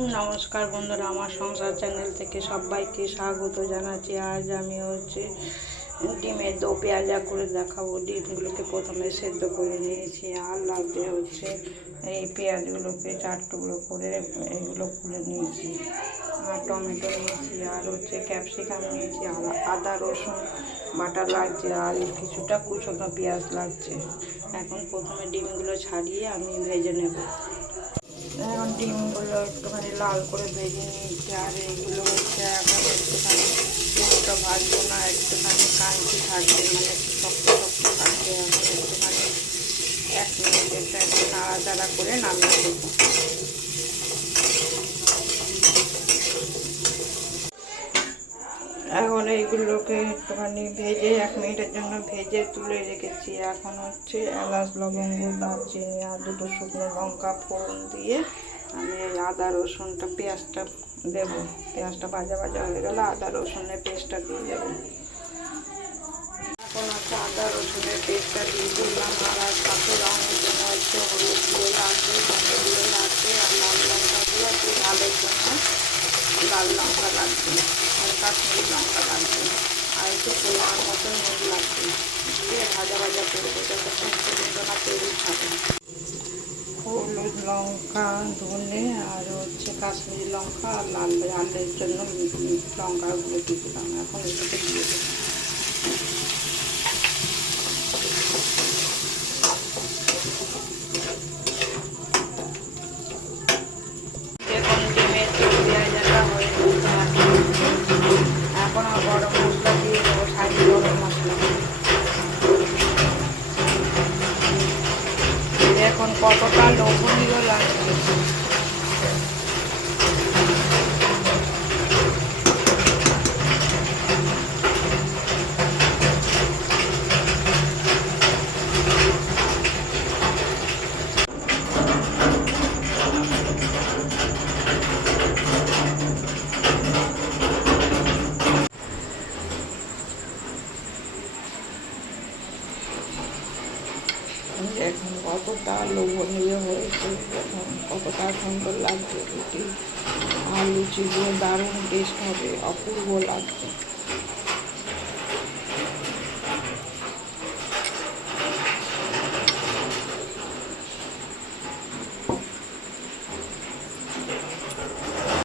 নমস্কার বন্ধুরা, আমার সংসার চ্যানেল থেকে সবাইকে স্বাগত জানাচ্ছি। আজ আমি হচ্ছে ডিমের দো পেঁয়াজা করে দেখাবো। ডিমগুলোকে প্রথমে সেদ্ধ করে নিয়েছি আর লাগবে হচ্ছে এই পেঁয়াজগুলোকে চার টুকরো করে এগুলো খুলে নিয়েছি। আর টমেটো নিয়েছি, আর হচ্ছে ক্যাপসিকাম নিয়েছি, আর আদা, রসুন, বাটা লাগছে, আর কিছুটা কুচনো পেঁয়াজ লাগছে। এখন প্রথমে ডিমগুলো ছাড়িয়ে আমি ভেজে নেব। এখন ডিমগুলো একটুখানি লাল করে ভেজে নিয়েছি, আর এইগুলো হচ্ছে এখন একটুখানি পুরোটা ভাজবো না, একটুখানি কাঞ্চি থাকবে মানে একটু শক্ত শক্ত থাকবে এখন একটুখানি এক মিনিট একটু নাড়াচাড়া করে নামিয়ে দেবো এখন এইগুলোকে একটুখানি ভেজে এক মিনিটের জন্য ভেজে তুলে রেখেছি। এখন হচ্ছে এলাচ, লবঙ্গ, দারচিনি আর দুটো শুকনো লঙ্কা ফোড়ন দিয়ে আমি এই আদা, রসুনটা, পেঁয়াজটা দেবো। পেঁয়াজটা ভাজা ভাজা হয়ে গেলে আদা, রসুনের পেস্টটা দিয়ে দেবো। এখন হচ্ছে আদা রসুনের পেস্টটা দিয়ে দিলাম আর আর সাথে রঙের জন্য হচ্ছে হলুদ দিয়ে লাগবে ধনে দিয়ে লাগবে আর লাল লঙ্কা দিয়ে একটু ঝালের জন্য লাল লঙ্কা লাগবে কাশ্মীরি লঙ্কা লাগবে আর একটু পরিমাণ মতো নুন লাগবে দিয়ে ভাজা ভাজা করব যতক্ষণ পর্যন্ত তেল থাকে হলুদ লঙ্কা ধনে আর হচ্ছে কাশ্মীরি লঙ্কা আর লাল লালের জন্য লঙ্কাগুলো দিয়েছিলাম। এখন এটাকে দিয়ে দেবো দেখুন ডিমের চুল পেঁয়াজাটা হয়ে গেছে এখন আর গরম মশলা দিয়ে দেবো সাইড গরম মশলা দেখুন কতটা লোভনীয় লাগছে দেখুন কতটা লোভনীয় হয়েছে এখন কতটা সুন্দর লাগছে রুটি আর লুচি দিয়ে দারুণ টেস্ট হবে, অপূর্ব লাগছে।